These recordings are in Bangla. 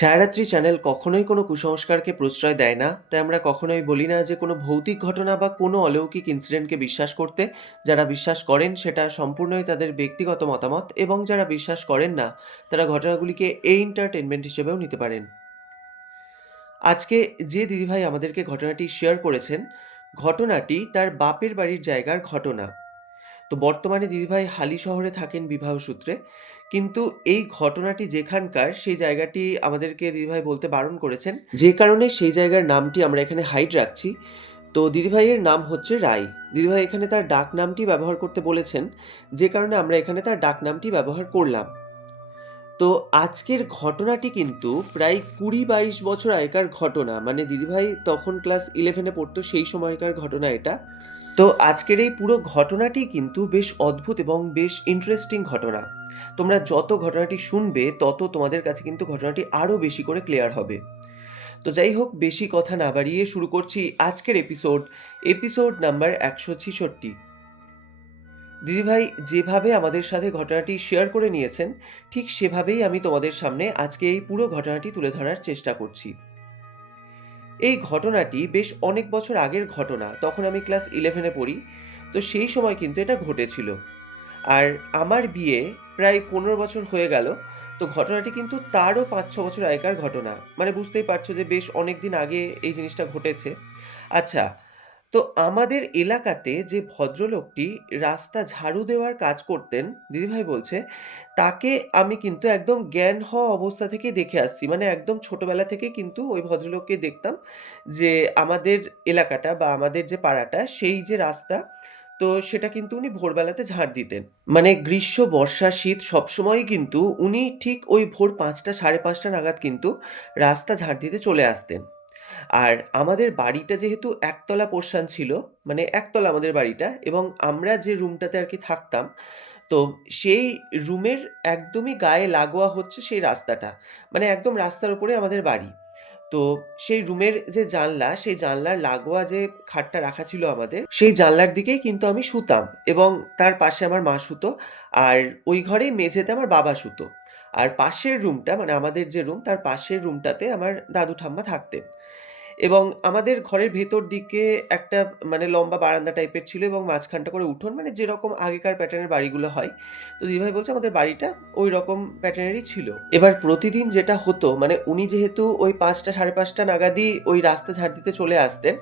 ছায়ারাত্রি চ্যানেল কখনোই কোনো কুসংস্কারকে প্রশ্রয় দেয় না। তাই আমরা কখনোই বলি না যে কোনো ভৌতিক ঘটনা বা কোনো অলৌকিক ইনসিডেন্টকে বিশ্বাস করতে। যারা বিশ্বাস করেন সেটা সম্পূর্ণই তাদের ব্যক্তিগত মতামত এবং যারা বিশ্বাস করেন না তারা ঘটনাগুলিকে এন্টারটেনমেন্ট হিসেবেও নিতে পারেন। আজকে যে দিদিভাই আমাদেরকে ঘটনাটি শেয়ার করেছেন, ঘটনাটি তার বাপের বাড়ির জায়গার ঘটনা। তো বর্তমানে দিদিভাই হালি শহরে থাকেন বিবাহ সূত্রে। কিন্তু এই ঘটনাটি যেখানকার সেই জায়গাটি আমাদেরকে দিদিভাই বলতে বারণ করেছেন। যে কারণে সেই জায়গার নামটি আমরা এখানে হাইড রাখছি। তো দিদিভাইয়ের নাম হচ্ছে রাই। দিদিভাই এখানে তার ডাক নামটি ব্যবহার করতে বলেছেন, যে কারণে আমরা এখানে তার ডাক নামটি ব্যবহার করলাম। তো আজকের ঘটনাটি কিন্তু প্রায় ২০-২২ বছর আগেকার ঘটনা। মানে দিদিভাই তখন ক্লাস 11 এ পড়তো, সেই সময়কার ঘটনা এটা। তো আজকের এই পুরো ঘটনাটি কিন্তু বেশ অদ্ভুত এবং বেশ ইন্টারেস্টিং ঘটনা। তোমরা যত ঘটনাটি শুনবে তত তোমাদের কাছে কিন্তু ঘটনাটি আরও বেশি করে ক্লিয়ার হবে। তো যাই হোক, বেশি কথা না বাড়িয়ে শুরু করছি আজকের এপিসোড নাম্বার ১৬৬। দিদিভাই যেভাবে আমাদের সাথে ঘটনাটি শেয়ার করে নিয়েছেন, ঠিক সেভাবেই আমি তোমাদের সামনে আজকে এই পুরো ঘটনাটি তুলে ধরার চেষ্টা করছি। এই ঘটনাটি বেশ অনেক বছর আগের ঘটনা। তখন আমি ক্লাস 11 এ পড়ি। তো সেই সময় কিন্তু এটা ঘটেছিল। আর আমার বিয়ে প্রায় ১৫ বছর হয়ে গেল। তো ঘটনাটি কিন্তু তারও ৫-৬ বছর আগেকার ঘটনা। মানে বুঝতেই পারছো যে বেশ অনেকদিন আগে এই জিনিসটা ঘটেছে। আচ্ছা, তো আমাদের এলাকাতে যে ভদ্রলোকটি রাস্তা ঝাড়ু দেওয়ার কাজ করতেন, দিদিভাই বলছে, তাকে আমি কিন্তু একদম জ্ঞান হওয়া অবস্থা থেকেই দেখে আসছি। মানে একদম ছোটবেলা থেকেই কিন্তু ওই ভদ্রলোককে দেখতাম যে আমাদের এলাকাটা বা আমাদের যে পাড়াটা, সেই যে রাস্তা, তো সেটা কিন্তু উনি ভোরবেলাতে ঝাড় দিতেন। মানে গ্রীষ্ম, বর্ষা, শীত সবসময়ই কিন্তু উনি ঠিক ওই ভোর ৫টা ৫:৩০ নাগাদ কিন্তু রাস্তা ঝাড় দিতে চলে আসতেন। আর আমাদের বাড়িটা যেহেতু একতলা পোরশান ছিল, মানে একতলা আমাদের বাড়িটা, এবং আমরা যে রুমটাতে আর কি থাকতাম, তো সেই রুমের একদমই গায়ে লাগোয়া হচ্ছে সেই রাস্তাটা। মানে একদম রাস্তার উপরে আমাদের বাড়ি। তো সেই রুমের যে জানলা, সেই জানলার লাগোয়া যে খাটটা রাখা ছিল আমাদের, সেই জানলার দিকেই কিন্তু আমি শুতাম এবং তার পাশে আমার মা শুতো। আর ওই ঘরেই মেঝেতে আমার বাবা শুতো। আর পাশের রুমটা, মানে আমাদের যে রুম, তার পাশের রুমটাতে আমার দাদু ঠাম্মা থাকতেন। এবং আমাদের ঘরের ভেতর দিকে একটা মানে লম্বা বারান্দা টাইপের ছিল এবং মাঝখানটা করে উঠোন, মানে যেরকম আগেকার প্যাটার্নের বাড়িগুলো হয়। তো দিদিভাই বলছে আমাদের বাড়িটা ওই রকম প্যাটার্নেরই ছিল। এবার প্রতিদিন যেটা হতো, মানে উনি যেহেতু ওই ৫টা ৫:৩০ নাগাদই ওই রাস্তা ঝাড় দিতে চলে আসতেন,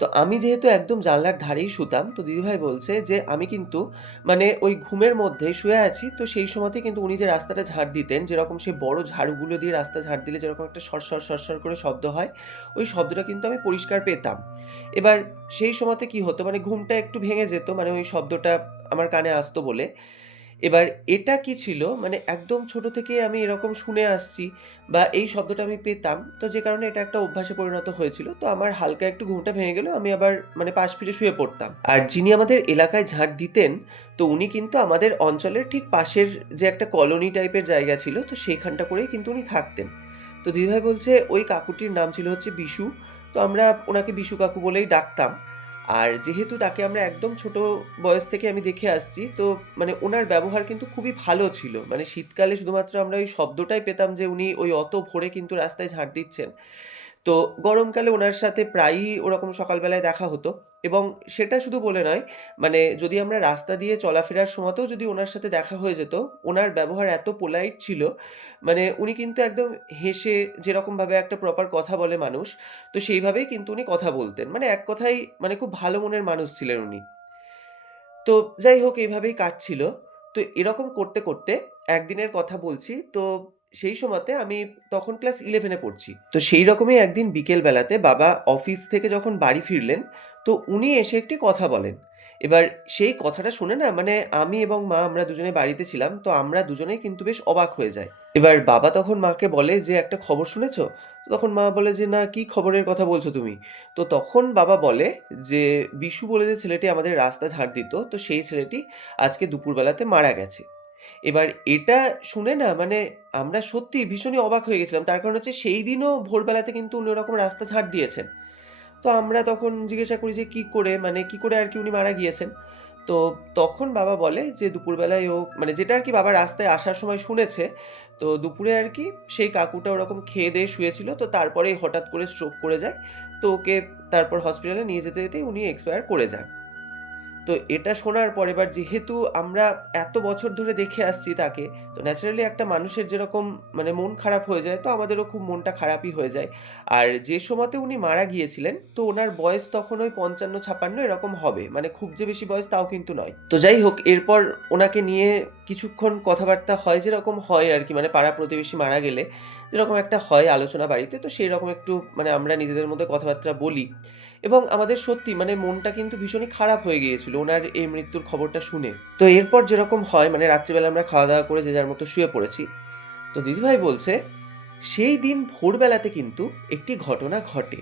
তো আমি যেহেতু একদম জানলার ধারেই শুতাম, তো দিদিভাই বলছে যে আমি কিন্তু মানে ওই ঘুমের মধ্যে শুয়ে আছি, তো সেই সময়তেই কিন্তু উনি যে রাস্তাটা ঝাড় দিতেন, যেরকম সেই বড় ঝাড়ুগুলো দিয়ে রাস্তা ঝাড় দিলে যেরকম একটা সরসর সরসর করে শব্দ হয়, ওই শব্দটা কিন্তু আমি পরিষ্কার পেতাম। এবার সেই সময়তে কি হতো, মানে ঘুমটা একটু ভেঙে যেত, মানে ওই শব্দটা আমার কানে আসতো বলে। এবার এটা কি ছিল, মানে একদম ছোট থেকেই আমি এরকম শুনে আসছি বা এই শব্দটা আমি পেতাম, তো যে কারণে এটা একটা অভ্যাসে পরিণত হয়েছিল। তো আমার হালকা একটু ঘুমটা ভেঙে গেলেও আমি আবার মানে পাশ ফিরে শুয়ে পড়তাম। আর যিনি আমাদের এলাকায় ঝাঁট দিতেন, তো উনি কিন্তু আমাদের অঞ্চলের ঠিক পাশের যে একটা কলোনি টাইপের জায়গা ছিল, তো সেইখানটা করেই কিন্তু উনি থাকতেন। তো দিদিভাই বলছে ওই কাকুটির নাম ছিল হচ্ছে বিশু। তো আমরা ওনাকে বিশু কাকু বলেই ডাকতাম। আর যেহেতু তাকে আমরা একদম ছোট বয়স থেকে আমি দেখে আসছি, তো মানে ওনার ব্যবহার কিন্তু খুবই ভালো ছিল। মানে শীতকালে শুধুমাত্র আমরা ওই শব্দটাই পেতাম যে উনি ওই অত ভোরে কিন্তু রাস্তায় ঝাঁট দিচ্ছেন। তো গরমকালে ওনার সাথে প্রায়ই ওরকম সকালবেলায় দেখা হতো। এবং সেটা শুধু বলে নয়, মানে যদি আমরা রাস্তা দিয়ে চলাফেরার সময়তেও যদি ওনার সাথে দেখা হয়ে যেত, ওনার ব্যবহার এত পোলাইট ছিল, মানে উনি কিন্তু একদম হেসে, যেরকমভাবে একটা প্রপার কথা বলে মানুষ, তো সেইভাবেই কিন্তু উনি কথা বলতেন। মানে এক কথায় মানে খুব ভালো মনের মানুষ ছিলেন উনি। তো যাই হোক, এইভাবেই কাটছিল। তো এরকম করতে, করতে একদিনের কথা বলছি। তো সেই সময়তে আমি তখন ক্লাস 11 এ পড়ছি। তো সেই রকমই একদিন বিকেল বেলাতে বাবা অফিস থেকে যখন বাড়ি ফিরলেন, তো উনি এসে একটি কথা বলেন। এবার সেই কথাটা শুনে না, মানে আমি এবং মা আমরা দুজনে বাড়িতে ছিলাম। তো আমরা দুজনেই কিন্তু বেশ অবাক হয়ে যাই। এবার বাবা তখন মাকে বলে যে, "একটা খবর শুনেছ?" তো তখন মা বলে যে, "না, কি খবরের কথা বলছো তুমি?" তো তখন বাবা বলে যে, "বিশু বলে যে ছেলেটি আমাদের রাস্তা ঝাড় দিত, তো সেই ছেলেটি আজকে দুপুরবেলাতে মারা গেছে।" এবার এটা শুনে না, মানে আমরা সত্যিই ভীষণই অবাক হয়ে গেছিলাম। তার কারণ হচ্ছে সেই দিনও ভোরবেলাতে কিন্তু উনি ওরকম রাস্তা ঝাড় দিয়েছেন। তো আমরা তখন জিজ্ঞাসা করি যে, "কি করে? মানে কি করে আর কি উনি মারা গিয়েছেন?" তো তখন বাবা বলে যে দুপুরবেলায় ও মানে যেটা আর কি বাবা রাস্তায় আসার সময় শুনেছে, তো দুপুরে আর কি সেই কাকুটা ওরকম খেয়ে দেয়ে শুয়েছিল, তো তারপরেই হঠাৎ করে স্ট্রোক করে যায়। তো ওকে তারপর হসপিটালে নিয়ে যেতে যেতেই উনি এক্সপায়ার করে যান। তো এটা শোনার পর এবার যেহেতু আমরা এত বছর ধরে দেখে আসছি তাকে, তো ন্যাচারালি একটা মানুষের যেরকম মানে মন খারাপ হয়ে যায়, তো আমাদেরও খুব মনটা খারাপই হয়ে যায়। আর যে সময়তে উনি মারা গিয়েছিলেন, তো ওনার বয়স তখন ওই ৫৫-৫৬ এরকম হবে। মানে খুব যে বেশি বয়স তাও কিন্তু নয়। তো যাই হোক, এরপর ওনাকে নিয়ে কিছুক্ষণ কথাবার্তা হয়, যেরকম হয় আরকি, মানে পাড়া প্রতিবেশী মারা গেলে যেরকম একটা হয় আলোচনা বাড়িতে, তো সেইরকম একটু মানে আমরা নিজেদের মধ্যে কথাবার্তা বলি। এবং আমাদের সত্যি মানে মনটা কিন্তু ভীষণই খারাপ হয়ে গিয়েছিল ওনার এই মৃত্যুর খবরটা শুনে। তো এরপর যেরকম হয় মানে রাত্রিবেলা আমরা খাওয়া-দাওয়া করে যে যার মতো শুয়ে পড়েছি। তো দিদিভাই বলছে, সেই দিন ভোরবেলাতে কিন্তু একটি ঘটনা ঘটে।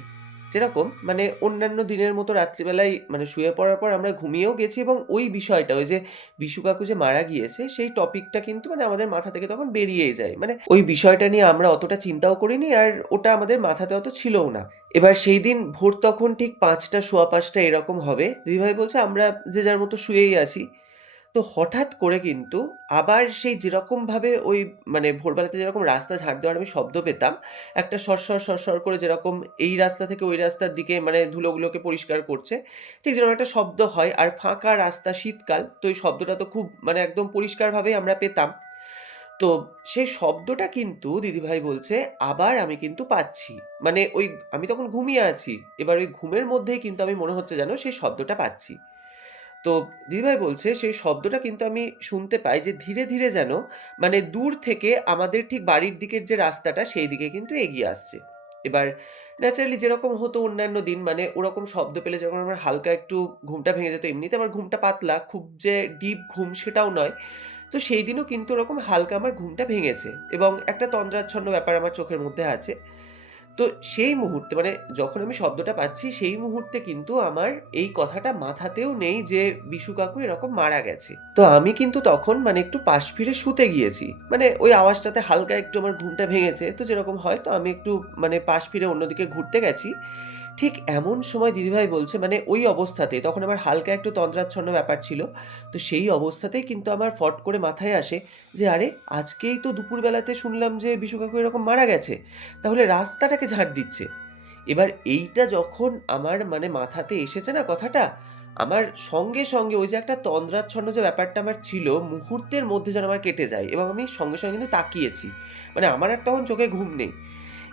যেরকম মানে অন্যান্য দিনের মতো রাত্রিবেলায় মানে শুয়ে পড়ার পর আমরা ঘুমিয়েও গেছি, এবং ওই বিষয়টা ওই যে বিশু কাকু যে মারা গিয়েছে সেই টপিকটা কিন্তু মানে আমাদের মাথা থেকে তখন বেরিয়েই যায়। মানে ওই বিষয়টা নিয়ে আমরা অতটা চিন্তাও করিনি, আর ওটা আমাদের মাথাতে অত ছিলও না। এবার সেই দিন ভোর তখন ঠিক ৫টা, সোয়া ৫টা এরকম হবে। দিদিভাই বলছে আমরা যে যার মতো শুয়েই আছি। তো হঠাৎ করে কিন্তু আবার সেই যেরকমভাবে ওই মানে ভোরবেলাতে যেরকম রাস্তা ঝাড় দেওয়ার আমি শব্দ পেতাম, একটা সরসর, সরসর করে যেরকম এই রাস্তা থেকে ওই রাস্তার দিকে মানে ধুলোগুলোকে পরিষ্কার করছে, ঠিক যেরকম একটা শব্দ হয়। আর ফাঁকা রাস্তা, শীতকাল, তো এই শব্দটা তো খুব মানে একদম পরিষ্কারভাবেই আমরা পেতাম। তো সেই শব্দটা কিন্তু দিদিভাই বলছে আবার আমি কিন্তু পাচ্ছি। মানে ওই আমি তখন ঘুমিয়ে আছি। এবার ওই ঘুমের মধ্যেই কিন্তু আমি মনে হচ্ছে যেন সেই শব্দটা পাচ্ছি। তো দিদিভাই বলছে সেই শব্দটা কিন্তু আমি শুনতে পাই যে ধীরে, ধীরে যেন মানে দূর থেকে আমাদের ঠিক বাড়ির দিকের যে রাস্তাটা সেই দিকে কিন্তু এগিয়ে আসছে। এবার ন্যাচারালি যেরকম হতো অন্যান্য দিন মানে ওরকম শব্দ পেলে যখন আমার হালকা একটু ঘুমটা ভেঙে যেত, এমনিতে আমার ঘুমটা পাতলা, খুব যে ডিপ ঘুম সেটাও নয়। তো সেই দিনও কিন্তু ওরকম হালকা আমার ঘুমটা ভেঙেছে, এবং একটা তন্দ্রাচ্ছন্ন ব্যাপার আমার চোখের মধ্যে আছে। তো সেই মুহূর্তে মানে যখন আমি শব্দটা পাচ্ছি সেই মুহূর্তে কিন্তু আমার এই কথাটা মাথাতেও নেই যে বিশু কাকু এরকম মারা গেছে। তো আমি কিন্তু তখন মানে একটু পাশ ফিরে শুতে গিয়েছি। মানে ওই আওয়াজটাতে হালকা একটু আমার ঘুমটা ভেঙেছে। তো যেরকম হয়, তো আমি একটু মানে পাশ ফিরে অন্যদিকে ঘুরতে গেছি। ঠিক এমন সময় দিদিভাই বলছে মানে ওই অবস্থাতেই তখন আমার হালকা একটু তন্দ্রাচ্ছন্ন ব্যাপার ছিল। তো সেই অবস্থাতেই কিন্তু আমার ফট করে মাথায় আসে যে আরে আজকেই তো দুপুরবেলাতে শুনলাম যে বিশু কাকু এরকম মারা গেছে। তাহলে রাস্তাটাকে ঝাড় দিচ্ছে। এবার এইটা যখন আমার মানে মাথাতে এসেছে না কথাটা, আমার সঙ্গে, সঙ্গে ওই যে একটা তন্দ্রাচ্ছন্ন যে ব্যাপারটা আমার ছিল, মুহূর্তের মধ্যে যেন আমার কেটে যায়, এবং আমি সঙ্গে, সঙ্গে কিন্তু তাকিয়েছি। মানে আমার আর তখন চোখে ঘুম নেই।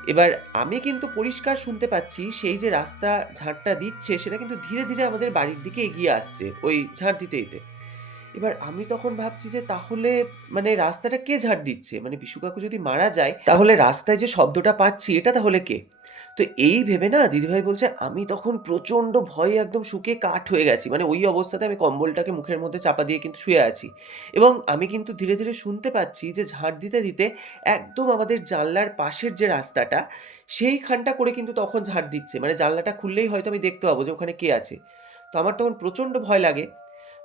এবার আমি কিন্তু পরিষ্কার শুনতে পাচ্ছি সেই যে রাস্তা ঝাড়টা দিচ্ছে সেটা কিন্তু ধীরে, ধীরে আমাদের বাড়ির দিকে এগিয়ে আসছে ওই ঝাড় দিতে, দিতে। এবার আমি তখন ভাবছি যে তাহলে মানে রাস্তাটা কে ঝাড় দিচ্ছে? মানে বিশু কাকু যদি মারা যায় তাহলে রাস্তায় যে শব্দটা পাচ্ছি এটা তাহলে কে? তো এই ভেবে না দিদিভাই বলছে আমি তখন প্রচণ্ড ভয়ে একদম শুকিয়ে কাঠ হয়ে গেছি। মানে ওই অবস্থাতে আমি কম্বলটাকে মুখের মধ্যে চাপা দিয়ে কিন্তু শুয়ে আছি। এবং আমি কিন্তু ধীরে, ধীরে শুনতে পাচ্ছি যে ঝাড় দিতে, দিতে একদম আমাদের জানলার পাশের যে রাস্তাটা সেইখানটা করে কিন্তু তখন ঝাড় দিচ্ছে। মানে জানলাটা খুললেই হয়তো আমি দেখতে পাবো যে ওখানে কে আছে। তো আমার তখন প্রচণ্ড ভয় লাগে।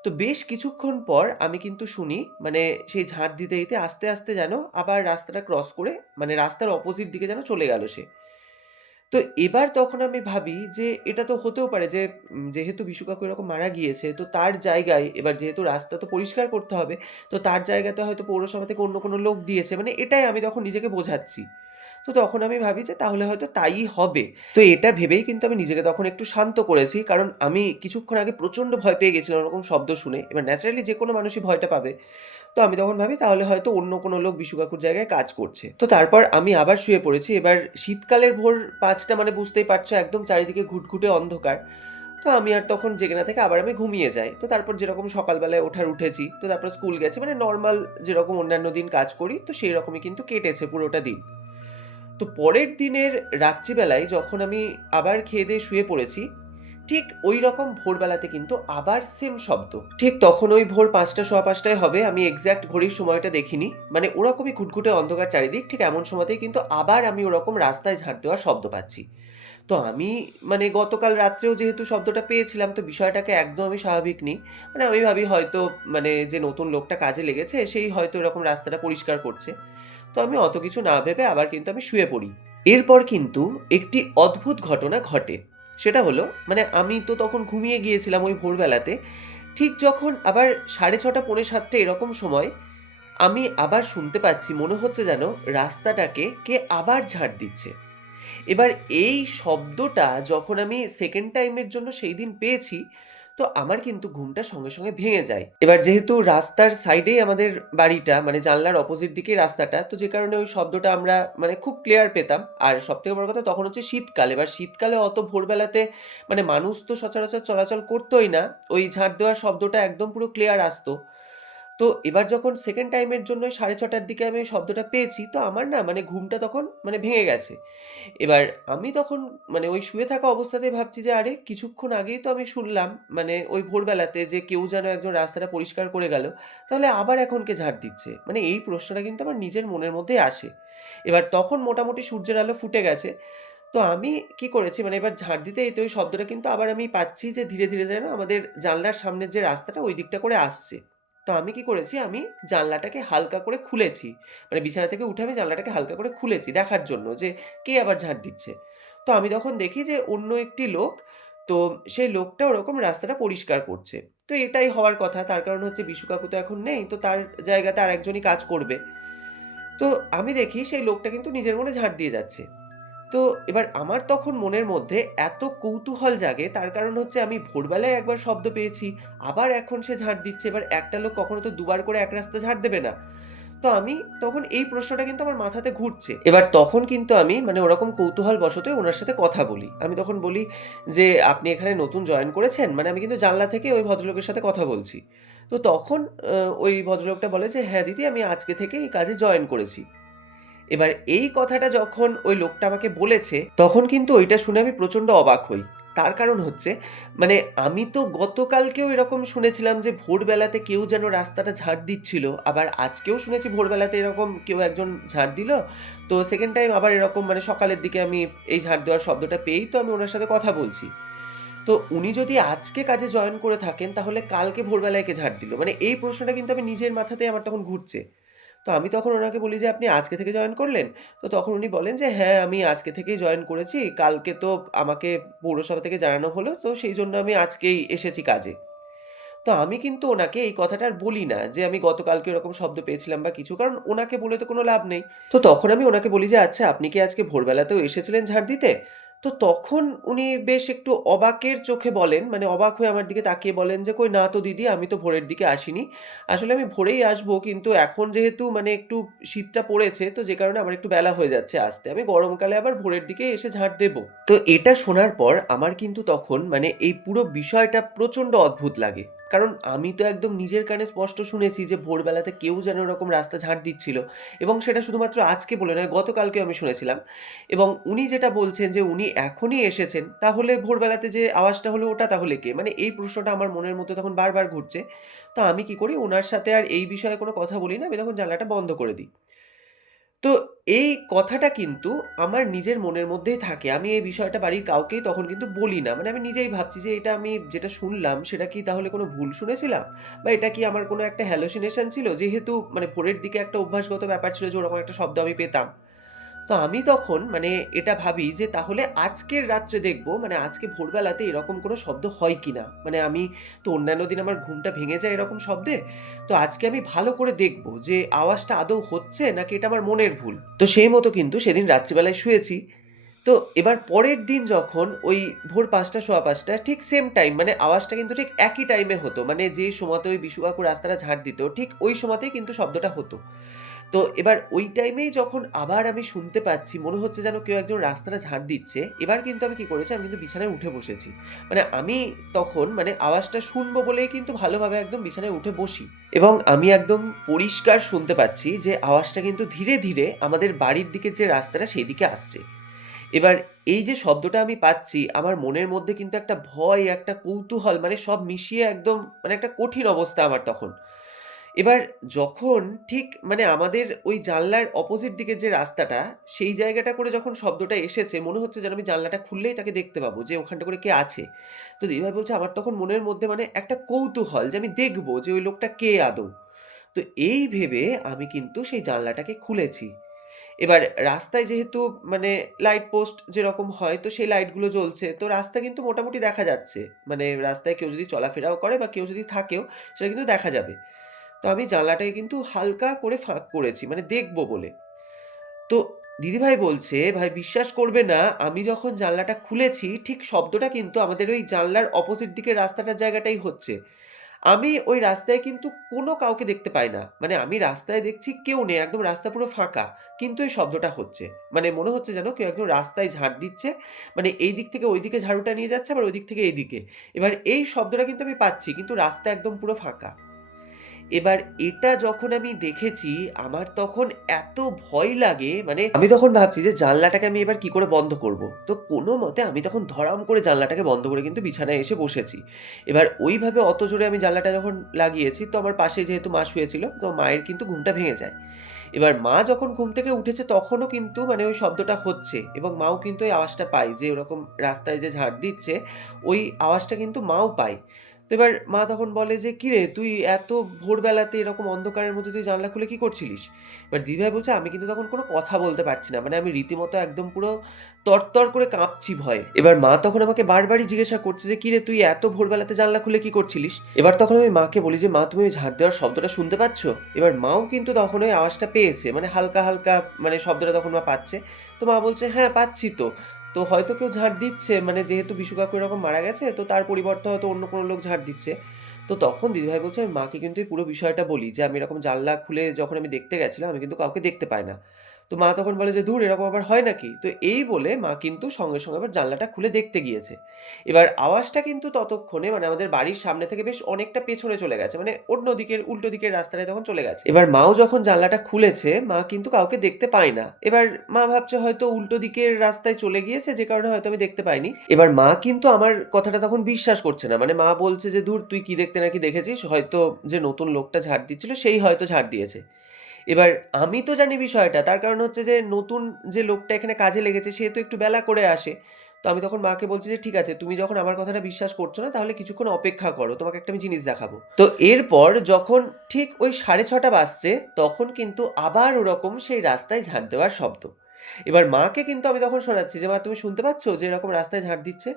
তো বেশ কিছুক্ষণ পর আমি কিন্তু শুনি মানে সেই ঝাঁট দিতে, দিতে আস্তে, আস্তে যেন আবার রাস্তাটা ক্রস করে মানে রাস্তার অপোজিট দিকে যেন চলে গেল সে। তো এবার তখন আমি ভাবি যে এটা তো হতেও পারে যে যেহেতু বিশু কাকু এরকম মারা গিয়েছে, তো তার জায়গায় এবার যেহেতু রাস্তা তো পরিষ্কার করতে হবে, তো তার জায়গাতে হয়তো পৌরসভা থেকে অন্য কোনো লোক দিয়েছে। মানে এটাই আমি তখন নিজেকে বোঝাচ্ছি। তো তখন আমি ভাবি যে তাহলে হয়তো তাই হবে। তো এটা ভেবেই কিন্তু আমি নিজেকে তখন একটু শান্ত করেছি। কারণ আমি কিছুক্ষণ আগে প্রচণ্ড ভয় পেয়ে গেছিলাম ওরকম শব্দ শুনে। এবার ন্যাচারালি যেকোনো মানুষই ভয়টা পাবে। তো আমি তখন ভাবি তাহলে হয়তো অন্য কোনো লোক বিশু কাকুর জায়গায় কাজ করছে। তো তারপর আমি আবার শুয়ে পড়েছি। এবার শীতকালের ভোর ৫টা মানে বুঝতেই পারছো একদম চারিদিকে ঘুটঘুটে অন্ধকার। তো আমি আর তখন জেগে না থেকে আবার আমি ঘুমিয়ে যাই। তো তারপর যেরকম সকালবেলায় উঠেছি। তো তারপর স্কুল গেছি। মানে নরমাল যেরকম অন্যান্য দিন কাজ করি, তো সেই রকমই কিন্তু কেটেছে পুরোটা দিন। তো পরের দিনের রাত্রিবেলায় যখন আমি আবার খেয়ে-দেয়ে শুয়ে পড়েছি, ঠিক ঐরকম ভোরবেলাতে কিন্তু আবার সেম শব্দ। ঠিক তখন ওই ভোর ৫টা সোয়া ৫টায় হবে, আমি এক্সাক্ট ঘড়ির সময়টা দেখিনি। মানে ওরকমই ঘুটঘুটে অন্ধকার চারিদিক, ঠিক এমন সময়তেই কিন্তু আবার আমি ওরকম রাস্তায় ঝাঁট দেওয়ার শব্দ পাচ্ছি। তো আমি মানে গতকাল রাত্রেও যেহেতু শব্দটা পেয়েছিলাম, তো বিষয়টাকে একদম আমি স্বাভাবিক নিই। মানে আমি ভাবি হয়তো মানে যে নতুন লোকটা কাজে লেগেছে সেই হয়তো এরকম রাস্তাটা পরিষ্কার করছে। তো আমি অত কিছু না ভেবে আবার কিন্তু আমি শুয়ে পড়ি। এরপর কিন্তু একটি অদ্ভুত ঘটনা ঘটে। সেটা হলো মানে আমি তো তখন ঘুমিয়ে গিয়েছিলাম ওই ভোরবেলাতে। ঠিক যখন আবার 6:30 পৌনে 7টা এরকম সময় আমি আবার শুনতে পাচ্ছি মনে হচ্ছে যেন রাস্তাটাকে কে আবার ঝাড় দিচ্ছে। এবার এই শব্দটা যখন আমি সেকেন্ড টাইমের জন্য সেই দিন পেয়েছি, তো আমার কিন্তু ঘুমটা সঙ্গে, সঙ্গে ভেঙে যায়। এবার যেহেতু রাস্তার সাইডেই আমাদের বাড়িটা, মানে জানলার অপোজিট দিকেই রাস্তাটা, তো যে কারণে ওই শব্দটা আমরা মানে খুব ক্লিয়ার পেতাম। আর সবথেকে বড় কথা তখন হচ্ছে শীতকাল। এবার শীতকালে অত ভোরবেলাতে মানে মানুষ তো সচরাচর চলাচল করতই না। ওই ঝাঁট দেওয়ার শব্দটা একদম পুরো ক্লিয়ার আসতো। তো এবার যখন সেকেন্ড টাইমের জন্য 6:30টার দিকে আমি ওই শব্দটা পেয়েছি, তো আমার না মানে ঘুমটা তখন মানে ভেঙে গেছে। এবার আমি তখন মানে ওই শুয়ে থাকা অবস্থাতেই ভাবছি যে, "আরে কিছুক্ষণ আগেই তো আমি শুনলাম মানে ওই ভোরবেলাতে যে কেউ যেন একজন রাস্তাটা পরিষ্কার করে গেল। তাহলে আবার এখন কে ঝাড় দিচ্ছে?" মানে এই প্রশ্নটা কিন্তু আমার নিজের মনের মধ্যেই আসে। এবার তখন মোটামুটি সূর্যের আলো ফুটে গেছে। তো আমি কি করেছি মানে এবার ঝাড় দিতে এই তো ওই শব্দটা কিন্তু আবার আমি পাচ্ছি যে ধীরে, ধীরে যেন আমাদের জানলার সামনের যে রাস্তাটা ওই দিকটা করে আসছে। তো আমি কি করেছি, আমি জানলাটাকে হালকা করে খুলেছি। মানে বিছানা থেকে উঠে আমি জানলাটাকে হালকা করে খুলেছি দেখার জন্য যে কে আবার ঝাড় দিচ্ছে। তো আমি তখন দেখি যে অন্য একটি লোক, তো সেই লোকটা ওরকম রাস্তাটা পরিষ্কার করছে। তো এটাই হওয়ার কথা। তার কারণ হচ্ছে বিশু কাকু তো এখন নেই। তো তার জায়গাতে আরেকজনই কাজ করবে। তো আমি দেখি সেই লোকটা কিন্তু নিজের মনে ঝাড় দিয়ে যাচ্ছে। তো এবার আমার তখন মনের মধ্যে এত কৌতূহল জাগে, তার কারণ হচ্ছে আমি ভোরবেলায় একবার শব্দ পেয়েছি, আবার এখন সে ঝাড় দিচ্ছে। এবার একটা লোক কখনো তো দুবার করে এক রাস্তা ঝাড় দেবে না। তো আমি তখন এই প্রশ্নটা কিন্তু আমার মাথাতে ঘুরছে। এবার তখন কিন্তু আমি মানে ওরকম কৌতূহলবশতই ওনার সাথে কথা বলি। আমি তখন বলি যে, "আপনি এখানে নতুন জয়েন করেছেন?" মানে আমি কিন্তু জানলা থেকে ওই ভদ্রলোকের সাথে কথা বলছি। তো তখন ওই ভদ্রলোকটা বলে যে, "হ্যাঁ দিদি, আমি আজকে থেকে এই কাজে জয়েন করেছি।" এবার এই কথাটা যখন ওই লোকটা আমাকে বলেছে, তখন কিন্তু ওইটা শুনে আমি প্রচণ্ড অবাক হই। তার কারণ হচ্ছে, মানে আমি তো গতকালকেও এরকম শুনেছিলাম যে ভোরবেলাতে কেউ যেন রাস্তাটা ঝাড় দিচ্ছিল। আবার আজকেও শুনেছি ভোরবেলাতে এরকম কেউ একজন ঝাড় দিল। তো সেকেন্ড টাইম আবার এরকম মানে সকালের দিকে আমি এই ঝাড় দেওয়ার শব্দটা পেয়েই তো আমি ওনার সাথে কথা বলছি। তো উনি যদি আজকে কাজে জয়েন করে থাকেন, তাহলে কালকে ভোরবেলায় কে ঝাড় দিল? মানে এই প্রশ্নটা কিন্তু আমি নিজের মাথাতেই আমার তখন ঘুরছে। তো আমি তখন ওনাকে বলি যে, "আপনি আজকে থেকে জয়েন করলেন?" তো তখন উনি বলেন যে, "হ্যাঁ, আমি আজকে থেকেই জয়েন করেছি। কালকে তো আমাকে পৌরসভা থেকে জানানো হলো। তো সেইজন্য আমি আজকেই এসেছি কাজে।" তো আমি কিন্তু ওনাকে এই কথাটা আর বলি না যে, আমি গতকালকে ওরকম শব্দ পেয়েছিলাম বা কিছু। কারণ ওনাকে বলে তো কোনো লাভ নেই। তো তখন আমি ওনাকে বলি যে, "আচ্ছা, আপনি কি আজকে ভোরবেলাতেও এসেছিলেন ঝাড় দিতে?" তো তখন উনি বেশ একটু অবাকের চোখে বলেন, মানে অবাক হয়ে আমার দিকে তাকিয়ে বলেন যে, "কই না তো দিদি, আমি তো ভোরের দিকে আসিনি। আসলে আমি ভোরেই আসবো, কিন্তু এখন যেহেতু মানে একটু শীতটা পড়েছে, তো যে কারণে আমার একটু বেলা হয়ে যাচ্ছে আসতে। আমি গরমকালে আবার ভোরের দিকে এসে ঝাড় দেবো।" তো এটা শোনার পর আমার কিন্তু তখন মানে এই পুরো বিষয়টা প্রচণ্ড অদ্ভুত লাগে। কারণ আমি তো একদম নিজের কানে স্পষ্ট শুনেছি যে ভোরবেলাতে কেউ যেন ওরকম রাস্তা ঝাড় দিচ্ছিল, এবং সেটা শুধুমাত্র আজকে বলে নয়, গতকালকেও আমি শুনেছিলাম। এবং উনি যেটা বলছেন যে উনি এখনই এসেছেন, তাহলে ভোরবেলাতে যে আওয়াজটা হলো ওটা তাহলে কে? মানে এই প্রশ্নটা আমার মনের মধ্যে তখন বারবার ঘুরছে। তো আমি কি করি, উনার সাথে আর এই বিষয়ে কোনো কথা বলি না। আমি তখন জানলাটা বন্ধ করে দিই। তো এই কথাটা কিন্তু আমার নিজের মনের মধ্যেই থাকে। আমি এই বিষয়টা বাড়ির কাউকেই তখন কিন্তু বলি না। মানে আমি নিজেই ভাবছি যে এটা আমি যেটা শুনলাম সেটা কি তাহলে কোনো ভুল শুনেছিলাম? বা এটা কি আমার কোনো একটা হ্যালোসিনেশন ছিল? যেহেতু মানে ভোরের দিকে একটা অভ্যাসগত ব্যাপার ছিল যে ওরকম একটা শব্দ আমি পেতাম। তো আমি তখন মানে এটা ভাবি যে তাহলে আজকের রাত্রে দেখব, মানে আজকে ভোরবেলাতে এরকম কোনো শব্দ হয় কিনা। মানে আমি তো অন্যান্য দিন আমার ঘুমটা ভেঙে যায় এরকম শব্দে। তো আজকে আমি ভালো করে দেখব যে আওয়াজটা আদৌ হচ্ছে নাকি এটা আমার মনের ভুল। তো সেই মতো কিন্তু সেদিন রাত্রিবেলায় শুয়েছি। তো এবার পরের দিন যখন ওই ভোর ৫টা সোয়া ৫টা ঠিক সেম টাইম, মানে আওয়াজটা কিন্তু ঠিক একই টাইমে হতো। মানে যে সময়তে ওই বিশু কাকু রাস্তাটা ঝাড় দিত, ঠিক ওই সময়তেই কিন্তু শব্দটা হতো। তো এবার ওই টাইমেই যখন আবার আমি শুনতে পাচ্ছি, মনে হচ্ছে যেন কেউ একজন রাস্তাটা ঝাড় দিচ্ছে। এবার কিন্তু আমি কি করেছি, আমি কিন্তু বিছানায় উঠে বসেছি। মানে আমি তখন মানে আওয়াজটা শুনবো বলেই কিন্তু ভালোভাবে একদম বিছানায় উঠে বসি। এবং আমি একদম পরিষ্কার শুনতে পাচ্ছি যে আওয়াজটা কিন্তু ধীরে, ধীরে আমাদের বাড়ির দিকের যে রাস্তাটা সেই দিকে আসছে। এবার এই যে শব্দটা আমি পাচ্ছি, আমার মনের মধ্যে কিন্তু একটা ভয়, একটা কৌতূহল, মানে সব মিশিয়ে একদম মানে একটা কঠিন অবস্থা আমার তখন। এবার যখন ঠিক মানে আমাদের ওই জানলার অপোজিট দিকের যে রাস্তাটা, সেই জায়গাটা করে যখন শব্দটা এসেছে, মনে হচ্ছে যেন আমি জানলাটা খুললেই তাকে দেখতে পাবো যে ওখানটা করে কে আছে। তো দিদিভাই বলছে, আমার তখন মনের মধ্যে মানে একটা কৌতূহল যে আমি দেখবো যে ওই লোকটা কে আদৌ। তো এই ভেবে আমি কিন্তু সেই জানলাটাকে খুলেছি। এবার রাস্তায় যেহেতু মানে লাইট পোস্ট যেরকম হয়, তো সেই লাইটগুলো জ্বলছে। তো রাস্তা কিন্তু মোটামুটি দেখা যাচ্ছে। মানে রাস্তায় কেউ যদি চলাফেরাও করে বা কেউ যদি থাকেও, সেটা কিন্তু দেখা যাবে। তো আমি জানলাটাকে কিন্তু হালকা করে ফাঁক করেছি, মানে দেখব বলে। তো দিদিভাই বলছে, "ভাই বিশ্বাস করবে না, আমি যখন জানলাটা খুলেছি, ঠিক শব্দটা কিন্তু আমাদের ওই জানলার অপোজিট দিকের রাস্তাটার জায়গাটাই হচ্ছে। আমি ওই রাস্তায় কিন্তু কোনো কাউকে দেখতে পাই না। মানে আমি রাস্তায় দেখছি কেউ নেই, একদম রাস্তা পুরো ফাঁকা। কিন্তু এই শব্দটা হচ্ছে। মানে মনে হচ্ছে যেন কেউ একদম রাস্তায় ঝাঁট দিচ্ছে। মানে এই দিক থেকে ওই দিকে ঝাড়ুটা নিয়ে যাচ্ছে, আবার ওই দিক থেকে এইদিকে। এবার এই শব্দটা কিন্তু আমি পাচ্ছি, কিন্তু রাস্তা একদম পুরো ফাঁকা। এবার এটা যখন আমি দেখেছি, আমার তখন এত ভয় লাগে, মানে আমি তখন ভাবছি যে জানলাটাকে আমি এবার কি করে বন্ধ করব। তো কোনো মতে আমি তখন ধড়াম করে জানলাটাকে বন্ধ করে কিন্তু বিছানায় এসে বসেছি। এবার ওইভাবে অত জোরে আমি জানলাটা যখন লাগিয়েছি, তো আমার পাশে যেহেতু মা শুয়েছিল, তো মায়ের কিন্তু ঘুমটা ভেঙে যায়। এবার মা যখন ঘুম থেকে উঠেছে তখনও কিন্তু মানে ওই শব্দটা হচ্ছে, এবং মাও কিন্তু ওই আওয়াজটা পায় যে ওরকম রাস্তায় যে ঝাড় দিচ্ছে, ওই আওয়াজটা কিন্তু মাও পায়। তো এবার মা তখন বলে যে, "কিরে তুই এত ভোরবেলাতে এরকম অন্ধকারের মধ্যে তুই জানলা খুলে কি করছিলিস?" এবার দিদিভাই বলছে, "আমি কিন্তু তখন কোনো কথা বলতে পারছি না। মানে আমি রীতিমতো একদম পুরো তরতর করে কাঁপছি ভয়ে।" এবার মা তখন আমাকে বারবারই জিজ্ঞাসা করছে যে, "কিরে তুই এত ভোরবেলাতে জানলা খুলে কি করছিলিস?" এবার তখন আমি মাকে বলি যে, "মা তুমি ওই ঝাড় দেওয়ার শব্দটা শুনতে পাচ্ছ?" এবার মাও কিন্তু তখন ওই আওয়াজটা পেয়েছে। মানে হালকা, হালকা মানে শব্দটা তখন মা পাচ্ছে। তো মা বলছে, "হ্যাঁ, পাচ্ছি তো। তো হয়তো কেউ ঝাড় দিচ্ছে, মানে যেহেতু বিশু কাকু এরকম মারা গেছে, তো তার পরিবর্তে হয়তো অন্য কোনো লোক ঝাড় দিচ্ছে।" তো তখন দিদিভাই বলছে, আমি মাকে কিন্তু এই পুরো বিষয়টা বলি যে, "আমি এরকম জানলা খুলে যখন আমি দেখতে গেছিলাম, আমি কিন্তু কাউকে দেখতে পাই না।" তো মা তখন বলে যে, "ধুর এরকম আবার হয় নাকি?" তো এই বলে মা কিন্তু সঙ্গে, সঙ্গে আবার জানলাটা খুলে দেখতে গিয়েছে। এবার আওয়াজটা কিন্তু ততক্ষণে মানে আমাদের বাড়ির সামনে থেকে বেশ অনেকটা পেছনে চলে গেছে। মানে অন্য দিকের উল্টো দিকের রাস্তাটায় তখন চলে গেছে। এবার মাও যখন জানলাটা খুলেছে, মা কিন্তু কাউকে দেখতে পায় না। এবার মা ভাবছে হয়তো উল্টো দিকের রাস্তায় চলে গিয়েছে, যে কারণে হয়তো আমি দেখতে পাইনি। এবার মা কিন্তু আমার কথাটা তখন বিশ্বাস করছে না। মানে মা বলছে যে, "ধুর তুই কি দেখতে নাকি দেখেছিস? হয়তো যে নতুন লোকটা ঝাড় দিচ্ছিল সেই হয়তো ঝাড় দিয়েছে।" এবার আমি তো জানি বিষয়টা। তার কারণ হচ্ছে যে নতুন যে লোকটা এখানে কাজে লেগেছে সে তো একটু বেলা করে আসে। তো আমি তখন মাকে বলছি যে, "ঠিক আছে, তুমি যখন আমার কথাটা বিশ্বাস করছো না, তাহলে কিছুক্ষণ অপেক্ষা করো। তোমাকে একটা আমি জিনিস দেখাবো।" তো এরপর যখন ঠিক ওই 6:30 বাজছে, তখন কিন্তু আবার ওরকম সেই রাস্তায় ঝাঁট দেওয়ার শব্দ। এবার মাকে কিন্তু আমি তখন শোনাচ্ছি যে, "মা তুমি শুনতে পাচ্ছ যে এরকম রাস্তায় ঝাঁট দিচ্ছে?"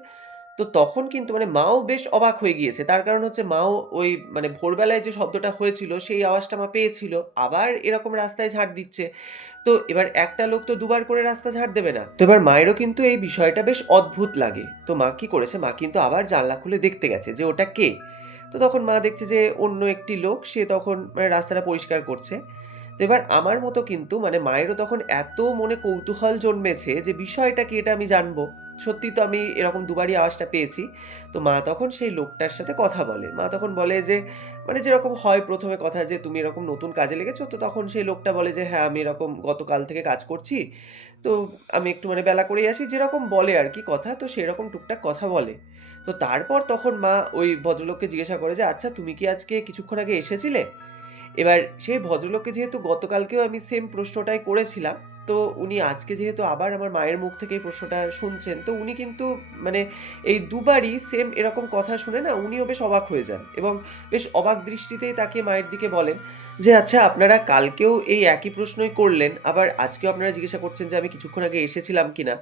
তো তখন কিন্তু মানে মাও বেশ অবাক হয়ে গিয়েছে। তার কারণ হচ্ছে মাও ওই মানে ভোরবেলায় যে শব্দটা হয়েছিল সেই আওয়াজটা মা পেয়েছিল। আবার এরকম রাস্তায় ঝাঁট দিচ্ছে। তো এবার একটা লোক তো দুবার করে রাস্তা ঝাড় দেবে না। তো এবার মায়েরও কিন্তু এই বিষয়টা বেশ অদ্ভুত লাগে। তো মা কি করেছে? মা কিন্তু আবার জানলা খুলে দেখতে গেছে যে ওটা কে? তো তখন মা দেখছে যে অন্য একটি লোক, সে তখন মানে রাস্তাটা পরিষ্কার করছে। তো এবার আমার মতো কিন্তু মানে মায়েরও তখন এত মনে কৌতূহল জন্মেছে যে বিষয়টা কি এটা আমি জানবো। সত্যিই তো আমি এরকম দুবারই আওয়াজটা পেয়েছি। তো মা তখন সেই লোকটার সাথে কথা বলে। মা তখন বলে যে মানে যেরকম হয় ১ম এ কথা যে, "তুমি এরকম নতুন কাজে লেগেছো?" তো তখন সেই লোকটা বলে যে, "হ্যাঁ, আমি এরকম গতকাল থেকে কাজ করছি। তো আমি একটু মানে বেলা করেই আসি।" যেরকম বলে আরকি কথা, তো সেরকম টুকটাক কথা বলে। তো তারপর তখন মা ওই ভদ্রলোককে জিজ্ঞাসা করে যে, "আচ্ছা তুমি কি আজকে কিছুক্ষণ আগে এসেছিলে?" এবার সেই ভদ্রলোককে যেহেতু গতকালকেও আমি সেম প্রশ্নটাই করেছিলাম, তো উনি আজকে যেহেতু আবার আমার মায়ের মুখ থেকে এই প্রশ্নটা শুনছেন, তো উনি কিন্তু মানে এই দুবারই সেম এরকম কথা শুনে না উনিও বেশ অবাক হয়ে যান, এবং বেশ অবাক দৃষ্টিতেই তাকিয়ে মায়ের দিকে বলেন যে, "আচ্ছা আপনারা কালকেও এই একই প্রশ্নই করলেন, আবার আজকেও আপনারা জিজ্ঞাসা করছেন যে আমি কিছুক্ষণ আগে এসেছিলাম কিনা?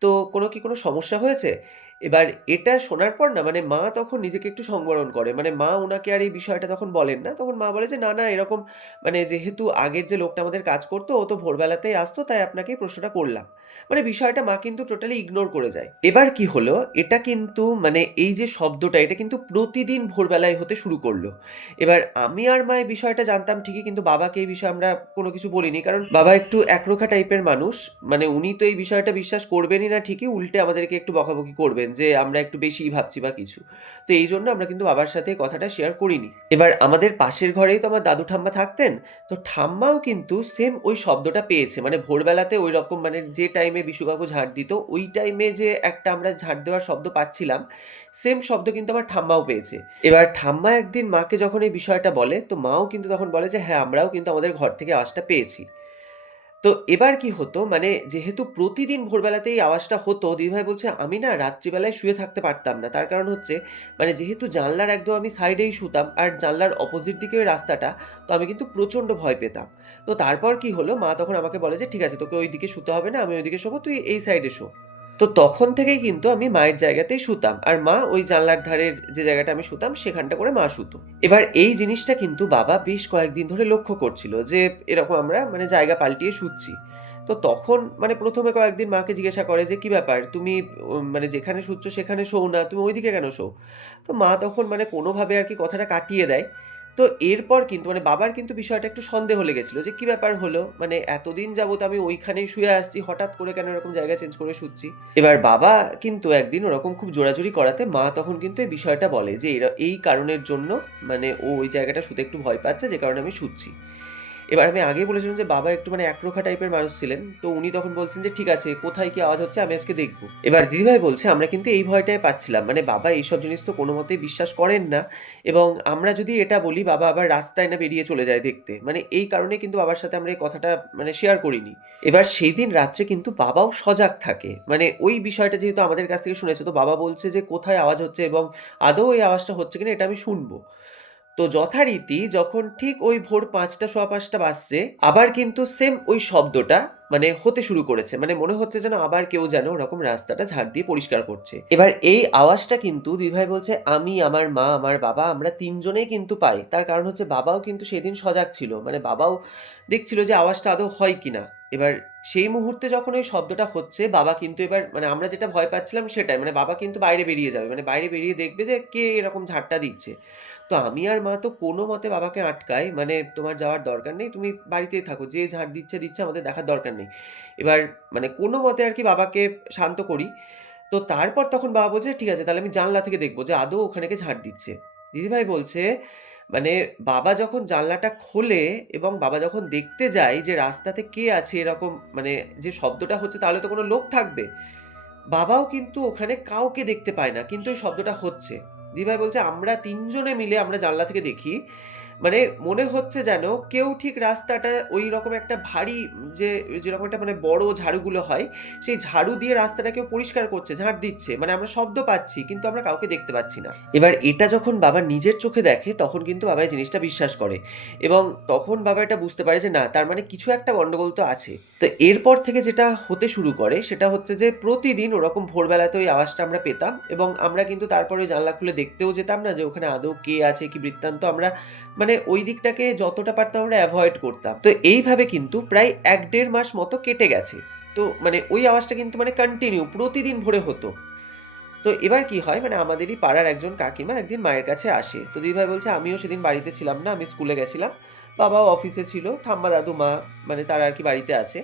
তো কোনো সমস্যা হয়েছে?" এবার এটা শোনার পর না মানে মা তখন নিজেকে একটু সংবরণ করে। মানে মা উনাকে আর এই বিষয়টা তখন বলেন না। তখন মা বলে যে, "না, না এরকম মানে যেহেতু আগের যে লোকটা আমাদের কাজ করতো ও তো ভোরবেলাতেই আসতো, তাই আপনাকে এই প্রশ্নটা করলাম।" মানে বিষয়টা মা কিন্তু টোটালি ইগনোর করে যায়। এবার কি হলো, এটা কিন্তু মানে এই যে শব্দটা এটা কিন্তু প্রতিদিন ভোরবেলায় হতে শুরু করলো। এবার আমি আর মা এই বিষয়টা জানতাম ঠিকই, কিন্তু বাবাকে এই বিষয়ে আমরা কোনো কিছু বলিনি। কারণ বাবা একটু একরোখা টাইপের মানুষ। মানে উনি তো এই বিষয়টা বিশ্বাস করবেনই না ঠিকই, উল্টে আমাদেরকে একটু বকাবকি করবেন যে আমরা একটু বেশিই ভাবছি বা কিছু। তো এইজন্য আমরা কিন্তু বাবার সাথে এই কথাটা শেয়ার করিনি। এবার আমাদের পাশের ঘরেই তো আমার দাদু ঠাম্মা থাকতেন। তো ঠাম্মাও কিন্তু সেম ওই শব্দটা পেয়েছে। মানে ভোরবেলাতে ঐরকম মানে যে টাইমে বিশু কাকু ঝাড় দিত, ওই টাইমে যে একটা আমরা ঝাড় দেওয়ার শব্দ পাচ্ছিলাম, সেম শব্দ কিন্তু আমার ঠাম্মাও পেয়েছে। এবার ঠাম্মা একদিন মাকে যখন এই বিষয়টা বলে, তো মাও কিন্তু তখন বলে যে, "হ্যাঁ, আমরাও কিন্তু আমাদের ঘর থেকে আওয়াজটা পেয়েছি।" তো এবার কি হতো মানে যেহেতু প্রতিদিন ভোরবেলাতেই আওয়াজটা হতো, দিদিভাই বলছে আমি না রাত্রিবেলায় শুয়ে থাকতে পারতাম না। তার কারণ হচ্ছে মানে যেহেতু জানলার একদম আমি সাইডেই শুতাম আর জানলার অপোজিট দিকে ওই রাস্তাটা, তো আমি কিন্তু প্রচণ্ড ভয় পেতাম। তো তারপর কি হলো মা তখন আমাকে বলে যে, "ঠিক আছে তোকে ওইদিকে শুতে হবে না, আমি ওইদিকে শোবো, তুই এই সাইডে শো।" তো তখন থেকেই কিন্তু আমি মায়ের জায়গাতেই শুতাম। আর মা ওই জানলার ধারের যে জায়গাটা আমি শুতাম সেখানটা করে মা শুতো। এবার এই জিনিসটা কিন্তু বাবা বেশ কয়েকদিন ধরে লক্ষ্য করছিল যে এরকম আমরা মানে জায়গা পাল্টিয়ে শুচ্ছি। তো তখন মানে ১ম এ কয়েকদিন মাকে জিজ্ঞাসা করে যে, "কি ব্যাপার? তুমি মানে যেখানে শুচ্ছ সেখানে শোও না, তুমি ওইদিকে কেন শোও?" তো মা তখন মানে কোনোভাবে আরকি কথাটা কাটিয়ে দেয়। তো এরপর কিন্তু মানে বাবার কিন্তু বিষয়টা একটু সন্দেহ লেগেছিল যে, "কি ব্যাপার হলো? মানে এতদিন যাবত আমি ওইখানেই শুয়ে আসছি, হঠাৎ করে কেন এরকম জায়গা চেঞ্জ করে শুচ্ছি?" এবার বাবা কিন্তু একদিন ওরকম খুব জোরাজুরি করাতে মা তখন কিন্তু এই বিষয়টা বলে যে, এই কারণের জন্য মানে ও ওই জায়গাটা শুতে একটু ভয় পাচ্ছে যে কারণে আমি শুচ্ছি।" এবার আমি আগেই বলেছিলাম যে বাবা একটু মানে একরোখা টাইপের মানুষ ছিলেন। তো উনি তখন বলছেন যে, "ঠিক আছে, কোথায় কি আওয়াজ হচ্ছে আমি আজকে দেখব।" এবার দিদিভাই বলছে, "আমরা কিন্তু এই ভয়টাই পাচ্ছিলাম। মানে বাবা এইসব জিনিস তো কোনোমতেই বিশ্বাস করেন না এবং আমরা যদি এটা বলি বাবা আবার রাস্তায় না বেরিয়ে চলে যায় দেখতে। মানে এই কারণেই কিন্তু বাবার সাথে আমরা এই কথাটা মানে শেয়ার করিনি।" এবার সেইদিন রাত্রে কিন্তু বাবাও সজাগ থাকে। মানে ওই বিষয়টা যেহেতু আমাদের কাছ থেকে শুনেছে, তো বাবা বলছে যে, "কোথায় আওয়াজ হচ্ছে এবং আদৌ এই আওয়াজটা হচ্ছে কিনা এটা আমি শুনবো।" তো যথারীতি যখন ঠিক ওই ভোর ৫টা, সোয়া ৫টা বাজছে, আবার কিন্তু সেম ওই শব্দটা মানে হতে শুরু করেছে। মানে মনে হচ্ছে যেন আবার কেউ যেন ওরকম রাস্তাটা ঝাড় দিয়ে পরিষ্কার করছে। এবার এই আওয়াজটা কিন্তু দিদিভাই বলছে আমি, আমার মা, আমার বাবা আমরা ৩ জনেই কিন্তু পাই। তার কারণ হচ্ছে বাবাও কিন্তু সেদিন সজাগ ছিল। মানে বাবাও দেখছিল যে আওয়াজটা আদৌ হয় কিনা। এবার সেই মুহূর্তে যখন ওই শব্দটা হচ্ছে বাবা কিন্তু এবার মানে আমরা যেটা ভয় পাচ্ছিলাম সেটাই। মানে বাবা কিন্তু বাইরে বেরিয়ে যাবে। মানে বাইরে বেরিয়ে দেখবে যে কে এরকম ঝাড়টা দিচ্ছে। তো আমি আর মা তো কোনোমতে বাবাকে আটকাই, মানে "তোমার যাওয়ার দরকার নেই, তুমি বাড়িতেই থাকো। যে ঝাড় দিচ্ছে, দিচ্ছে আমাদের দেখার দরকার নেই।" এবার মানে কোনোমতে আরকি বাবাকে শান্ত করি। তো তারপর তখন বাবা বলছে, "ঠিক আছে তাহলে আমি জানলা থেকে দেখব যে আদৌ ওখানে কে ঝাড় দিচ্ছে।" দিদিভাই বলছে, মানে বাবা যখন জানলাটা খোলে এবং বাবা যখন দেখতে যায় যে রাস্তাতে কে আছে এরকম মানে যে শব্দটা হচ্ছে তাহলে তো কোনো লোক থাকবে। বাবাও কিন্তু ওখানে কাউকে দেখতে পায় না। কিন্তু ওই শব্দটা হচ্ছে। দিদিভাই বলছে, "আমরা ৩ জনে মিলে আমরা জানলা থেকে দেখি। মানে মনে হচ্ছে যেন কেউ ঠিক রাস্তাটা ঐরকম একটা ভারী যে যেরকম একটা মানে বড় ঝাড়ুগুলো হয়, সেই ঝাড়ু দিয়ে রাস্তাটা কেউ পরিষ্কার করছে, ঝাঁট দিচ্ছে। মানে আমরা শব্দ পাচ্ছি কিন্তু আমরা কাউকে দেখতে পাচ্ছি না।" এবার এটা যখন বাবা নিজের চোখে দেখে তখন কিন্তু বাবা এই জিনিসটা বিশ্বাস করে এবং তখন বাবা এটা বুঝতে পারে যে না তার মানে কিছু একটা গন্ডগোল তো আছে। তো এরপর থেকে যেটা হতে শুরু করে সেটা হচ্ছে যে প্রতিদিন ওরকম ভোরবেলাতে ওই আওয়াজটা আমরা পেতাম এবং আমরা কিন্তু তারপরে ওই জানলা খুলে দেখতেও যেতাম না যে ওখানে আদৌ কে আছে কি বৃত্তান্ত। আমরা মানে ওই দিকটাকে যতটা পারতাম আমরা এভয়েড করতাম। তো এইভাবে কিন্তু প্রায় ১-১.৫ মাস মতো কেটে গেছে। তো মানে ওই আওয়াজটা কিন্তু মানে কন্টিনিউ প্রতিদিন ভোরে হতো। তো এবার কি হয় মানে আমাদেরই পাড়ার একজন কাকিমা একদিন মায়ের কাছে আসে। তো দিদিভাই বলছে আমিও সেদিন বাড়িতে ছিলাম না, আমি স্কুলে গেছিলাম। বাবাও অফিসে ছিল। ঠাম্মা, দাদু, মা মানে তারা আরকি বাড়িতে আছে।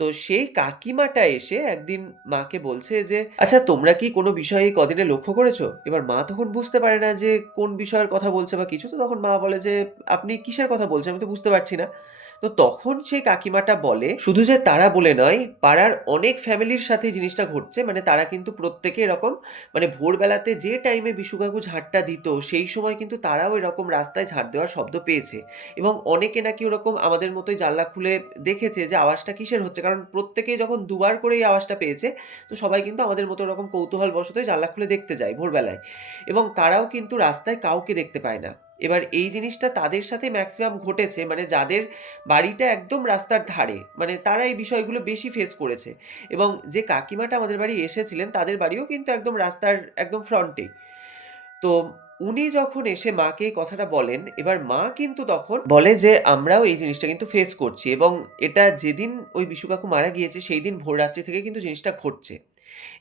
তো সেই কাকিমাটা এসে একদিন মাকে বলছে যে, "আচ্ছা তোমরা কি কোনো বিষয় এই কদিনে লক্ষ্য করেছো?" এবার মা তখন বুঝতে পারে না যে কোন বিষয়ের কথা বলছে বা কিছু। তো তখন মা বলে যে, "আপনি কিসের কথা বলছেন? আমি তো বুঝতে পারছি না।" তো তখন সেই কাকিমাটা বলে, "শুধু যে তারা বলে নয়, পাড়ার অনেক ফ্যামিলির সাথে এই জিনিসটা ঘটছে। মানে তারা কিন্তু প্রত্যেকে এরকম মানে ভোরবেলাতে যে টাইমে বিশু কাকু ঝাড়টা দিত, সেই সময় কিন্তু তারাও এরকম রাস্তায় ঝাড় দেওয়ার শব্দ পেয়েছে। এবং অনেকে নাকি ওরকম আমাদের মতোই জানলা খুলে দেখেছে যে আওয়াজটা কিসের হচ্ছে। কারণ প্রত্যেকেই যখন দুবার করে এই আওয়াজটা পেয়েছে, তো সবাই কিন্তু আমাদের মতো ওরকম কৌতূহলবশতই জানলা খুলে দেখতে যায় ভোরবেলায়। এবং তারাও কিন্তু রাস্তায় কাউকে দেখতে পায় না। এবার এই জিনিসটা তাদের সাথেই মেক্সিমাম ঘটেছে। মানে যাদের বাড়িটা একদম রাস্তার ধারে, মানে তারা এই বিষয়গুলো বেশি ফেস করেছে। এবং যে কাকিমাটা আমাদের বাড়ি এসেছিলেন, তাদের বাড়িও কিন্তু একদম রাস্তার একদম ফ্রন্টেই। তো উনি যখন এসে মাকে এই কথাটা বলেন, এবার মা কিন্তু তখন বলে যে, "আমরাও এই জিনিসটা কিন্তু ফেস করছি" এবং এটা যেদিন ওই বিশু কাকু মারা গিয়েছে, সেইদিন ভোররাত্রি থেকে কিন্তু জিনিসটা ঘটছে।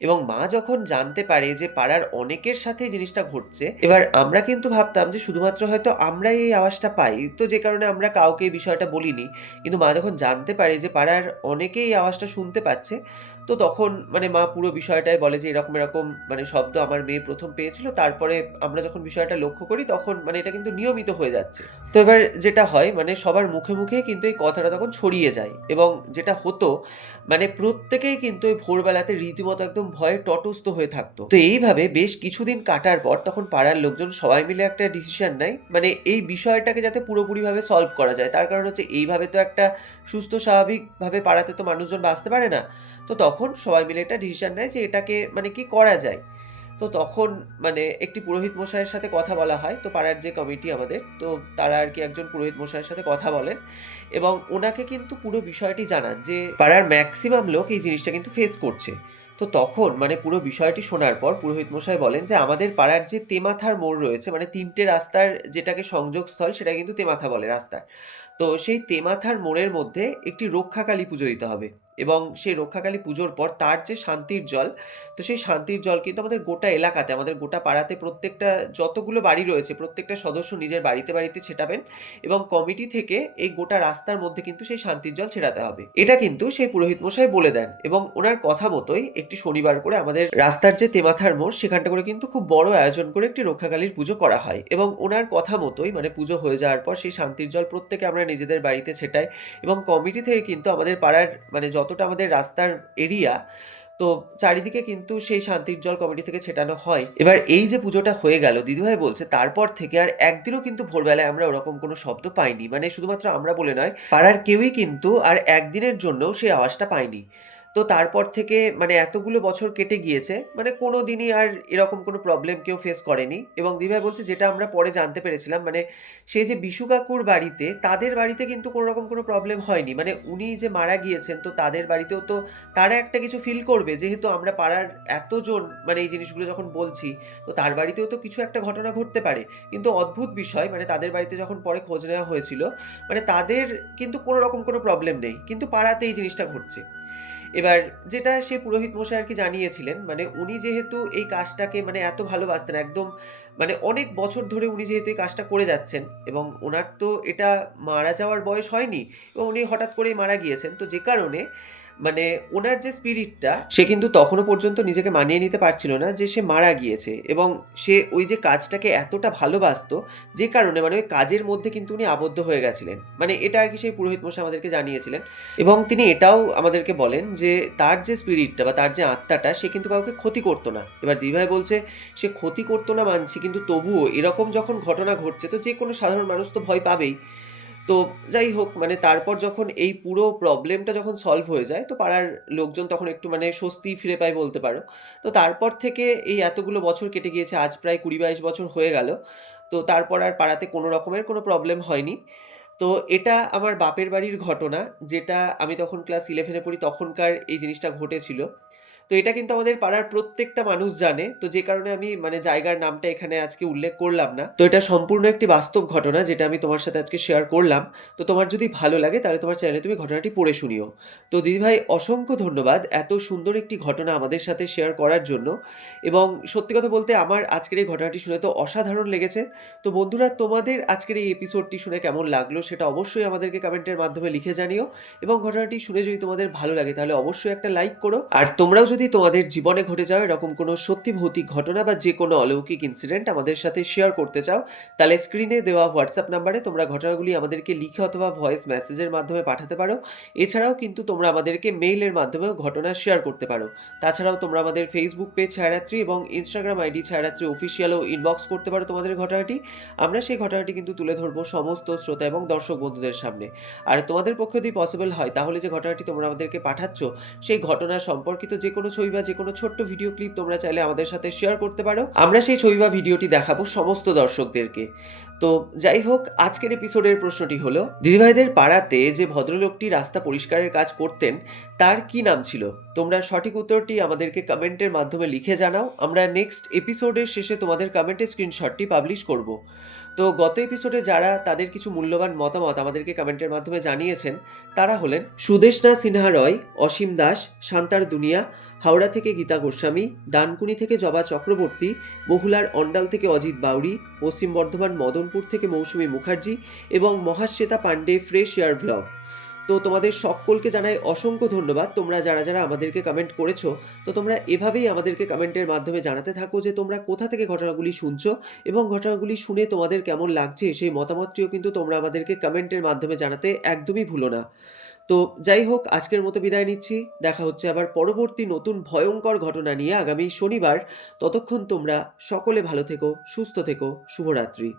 এবং মা যখন জানতে পারে যে পাড়ার অনেকের সাথে এই জিনিসটা ঘটছে, এবার আমরা কিন্তু ভাবতাম যে শুধুমাত্র হয়তো আমরাই এই আওয়াজটা পাই। তো যে কারণে আমরা কাউকে এই বিষয়টা বলিনি। কিন্তু মা যখন জানতে পারে যে পাড়ার অনেকেই এই আওয়াজটা শুনতে পাচ্ছে, তো তখন মানে মা পুরো বিষয়টাই বলে যে এরকম, এরকম মানে শব্দ আমার মেয়ে ১ম পেয়েছিল। তারপরে আমরা যখন বিষয়টা লক্ষ্য করি তখন মানে এটা কিন্তু নিয়মিত হয়ে যাচ্ছে। তো এবার যেটা হয় মানে সবার মুখে, মুখে কিন্তু এই কথাটা তখন ছড়িয়ে যায় এবং যেটা হতো মানে প্রত্যেকেই কিন্তু ওই ভোরবেলাতে রীতিমতো একদম ভয়ে তটস্থ হয়ে থাকতো। তো এইভাবে বেশ কিছুদিন কাটার পর তখন পাড়ার লোকজন সবাই মিলে একটা ডিসিশন নেয় মানে এই বিষয়টাকে যাতে পুরোপুরিভাবে সলভ করা যায়। তার কারণ হচ্ছে এইভাবে তো একটা সুস্থ স্বাভাবিকভাবে পাড়াতে তো মানুষজন বাঁচতে পারে না। তো তখন সবাই মিলে একটা ডিসিশন নেয় যে এটাকে মানে কি করা যায়। তো তখন মানে একটি পুরোহিত মশাইয়ের সাথে কথা বলা হয়। তো পাড়ার যে কমিটি আমাদের, তো তারা আর কি একজন পুরোহিত মশাইয়ের সাথে কথা বলেন এবং ওনাকে কিন্তু পুরো বিষয়টি জানান যে পাড়ার ম্যাক্সিমাম লোক এই জিনিসটা কিন্তু ফেস করছে। তো তখন মানে পুরো বিষয়টি শোনার পর পুরোহিত মশাই বলেন যে আমাদের পাড়ার যে তেমাথার মোড় রয়েছে মানে ৩ টে রাস্তার যেটাকে সংযোগস্থল সেটাকে কিন্তু তেমাথা বলে রাস্তার। তো সেই তেমাথার মোড়ের মধ্যে একটি রক্ষাকালী পুজো দিতে হবে এবং সেই রক্ষাকালী পুজোর পর তার যে শান্তির জল, তো সেই শান্তির জল কিন্তু আমাদের গোটা এলাকাতে, আমাদের গোটা পাড়াতে প্রত্যেকটা যতগুলো বাড়ি রয়েছে প্রত্যেকটা সদস্য নিজের বাড়িতে, বাড়িতে ছেটাবেন এবং কমিটি থেকে এই গোটা রাস্তার মধ্যে কিন্তু সেই শান্তির জল ছেটাতে হবে। এটা কিন্তু সেই পুরোহিত মশাই বলে দেন এবং ওনার কথা মতোই একটি শনিবার করে আমাদের রাস্তার যে তেমাথার মোড় সেখানটা করে কিন্তু খুব বড় আয়োজন করে একটি রক্ষাকালীর পুজো করা হয় এবং ওনার কথা মতোই মানে পুজো হয়ে যাওয়ার পর সেই শান্তির জল প্রত্যেকে আমরা নিজেদের বাড়িতে ছেটাই এবং কমিটি থেকে কিন্তু আমাদের পাড়ার মানে যতটা আমাদের রাস্তার এরিয়া, তো চারিদিকে কিন্তু সেই শান্তির জল কমিটি থেকে ছেটানো হয়। এবার এই যে পুজোটা হয়ে গেল, দিদিভাই বলছে তারপর থেকে আর একদিনও কিন্তু ভোরবেলায় আমরা ওরকম কোনো শব্দ পাইনি। মানে শুধুমাত্র আমরা বলে নয়, পাড়ার কেউই কিন্তু আর একদিনের জন্যও সেই আওয়াজটা পায়নি। তো তারপর থেকে মানে এতগুলো বছর কেটে গিয়েছে, মানে কোনো দিনই আর এরকম কোনো প্রবলেম কেউ ফেস করেনি এবং দিদিভাই বলছে যেটা আমরা পরে জানতে পেরেছিলাম মানে সেই যে বিশু কাকুর বাড়িতে, তাদের বাড়িতে কিন্তু কোনো রকম কোনো প্রবলেম হয়নি। মানে উনি যে মারা গিয়েছেন তো তাদের বাড়িতেও তো তারা একটা কিছু ফিল করবে যেহেতু আমরা পাড়ার এতজন মানে এই জিনিসগুলো যখন বলছি, তো তার বাড়িতেও তো কিছু একটা ঘটনা ঘটতে পারে। কিন্তু অদ্ভুত বিষয় মানে তাদের বাড়িতে যখন পরে খোঁজ নেওয়া হয়েছিল মানে তাদের কিন্তু কোনো রকম কোনো প্রবলেম নেই, কিন্তু পাড়াতে এই জিনিসটা ঘটছে। এবার যেটা সে পুরোহিত মশাই আর কি জানিয়েছিলেন মানে উনি যেহেতু এই কাজটাকে মানে এত ভালোবাসতেন একদম, মানে অনেক বছর ধরে উনি যেহেতু এই কাজটা করে যাচ্ছেন এবং ওনার তো এটা মারা যাওয়ার বয়স হয়নি এবং উনি হঠাৎ করেই মারা গিয়েছেন, তো যে কারণে মানে ওনার যে স্পিরিটটা সে কিন্তু তখনও পর্যন্ত নিজেকে মানিয়ে নিতে পারছিল না যে সে মারা গিয়েছে এবং সে ওই যে কাজটাকে এতটা ভালোবাসতো যে কারণে মানে ওই কাজের মধ্যে কিন্তু উনি আবদ্ধ হয়ে গেছিলেন। মানে এটা আর কি সেই পুরোহিত মশাই আমাদেরকে জানিয়েছিলেন এবং তিনি এটাও আমাদেরকে বলেন যে তার যে স্পিরিটটা বা তার যে আত্মাটা সে কিন্তু কাউকে ক্ষতি করতো না। এবার দিদিভাই বলছে সে ক্ষতি করতো না মানছি, কিন্তু তবুও এরকম যখন ঘটনা ঘটছে তো যে কোনো সাধারণ মানুষ তো ভয় পাবেই। তো যাই হোক মানে তারপর যখন এই পুরো প্রবলেমটা যখন সলভ হয়ে যায় তো পাড়ার লোকজন তখন একটু মানে স্বস্তি ফিরে পায় বলতে পারো। তো তারপর থেকে এই এতগুলো বছর কেটে গিয়েছে, আজ প্রায় ২০-২২ বছর হয়ে গেল। তো তারপর আর পাড়াতে কোনো রকমের কোনো প্রবলেম হয়নি। তো এটা আমার বাপের বাড়ির ঘটনা, যেটা আমি তখন ক্লাস 11 এ পড়ি তখনকার এই জিনিসটা ঘটেছিল। তো এটা কিন্তু আমাদের পাড়ার প্রত্যেকটা মানুষ জানে। তো যে কারণে আমি মানে জায়গার নামটা এখানে আজকে উল্লেখ করলাম না। তো এটা সম্পূর্ণ একটি বাস্তব ঘটনা যেটা আমি তোমার সাথে আজকে শেয়ার করলাম। তো তোমার যদি ভালো লাগে তাহলে তোমার চ্যানেলে তুমি ঘটনাটি পড়ে শুনিও। তো দিদিভাই অসংখ্য ধন্যবাদ এত সুন্দর একটি ঘটনা আমাদের সাথে শেয়ার করার জন্য এবং সত্যি কথা বলতে আমার আজকের এই ঘটনাটি শুনে তো অসাধারণ লেগেছে। তো বন্ধুরা তোমাদের আজকের এই এপিসোডটি শুনে কেমন লাগলো সেটা অবশ্যই আমাদেরকে কমেন্টের মাধ্যমে লিখে জানিও এবং ঘটনাটি শুনে যদি তোমাদের ভালো লাগে তাহলে অবশ্যই একটা লাইক করো। আর তোমরাও যদি তোমাদের জীবনে ঘটে যাওয়া এরকম কোনো সত্যি ভৌতিক ঘটনা বা যে কোনো অলৌকিক ইনসিডেন্ট আমাদের সাথে শেয়ার করতে চাও তাহলে স্ক্রিনে দেওয়া হোয়াটসঅ্যাপ নাম্বারে তোমরা ঘটনাগুলি আমাদেরকে লিখে অথবা ভয়েস মেসেজের মাধ্যমে পাঠাতে পারো। এছাড়াও কিন্তু তোমরা আমাদেরকে মেইলের মাধ্যমেও ঘটনা শেয়ার করতে পারো। তাছাড়াও তোমরা আমাদের ফেসবুক পেজ ছায়ারাত্রি এবং ইনস্টাগ্রাম আইডি ছায়ারাত্রি অফিসিয়ালও ইনবক্স করতে পারো তোমাদের ঘটনাটি। আমরা সেই ঘটনাটি কিন্তু তুলে ধরবো সমস্ত শ্রোতা এবং দর্শক বন্ধুদের সামনে। আর তোমাদের পক্ষে যদি পসিবল হয় তাহলে যে ঘটনাটি তোমরা আমাদেরকে পাঠাচ্ছ সেই ঘটনা সম্পর্কিত যে কোনো ছবি বা যে কোনো ছোট্ট ভিডিও ক্লিপ তোমরা চাইলে আমাদের সাথে শেয়ার করতে পারো। আমরা সেই ছবি বা ভিডিওটি দেখাবো সমস্ত দর্শকদেরকে। তো যাই হোক আজকের এপিসোডের প্রশ্নটি হলো দিদিভাইদের পাড়াতে যে ভদ্রলোকটি রাস্তা পরিষ্কারের কাজ করতেন তার কি নাম ছিল? তোমরা সঠিক উত্তরটি আমাদেরকে কমেন্টের মাধ্যমে লিখে জানাও। আমরা নেক্সট এপিসোডের শেষে তোমাদের কমেন্টের স্ক্রিনশটটি পাবলিশ করব। তো গত এপিসোডে যারা তাদের কিছু মূল্যবান মতামত আমাদেরকে কমেন্টের মাধ্যমে জানিয়েছেন তারা হলেন সুদেশনা সিনহা রয়, অসীম দাস, শান্তার দুনিয়া, হাওড়া থেকে গীতা গোস্বামী, ডানকুনি থেকে জবা চক্রবর্তী, বহুলার অন্ডাল থেকে অজিত বাউরি, পশ্চিম বর্ধমান মদনপুর থেকে মৌসুমী মুখার্জি এবং Mahasweta Pandey fresh air vlog. তো তোমাদের সকলকে জানাই অসংখ্য ধন্যবাদ। তোমরা যারা আমাদেরকে কমেন্ট করেছো, তো তোমরা এভাবেই আমাদেরকে কমেন্টের মাধ্যমে জানাতে থাকো যে তোমরা কোথা থেকে ঘটনাগুলি শুনছো এবং ঘটনাগুলি শুনে তোমাদের কেমন লাগছে সেই মতামতটিও কিন্তু তোমরা আমাদেরকে কমেন্টের মাধ্যমে জানাতে একদমই ভুলো না। তো যাই হোক, আজকের মতো বিদায় নিচ্ছি। দেখা হচ্ছে আবার পরবর্তী নতুন ভয়ঙ্কর ঘটনা নিয়ে আগামী শনিবার। ততক্ষণ তোমরা সকলে ভালো থেকো, সুস্থ থেকো। শুভরাত্রি।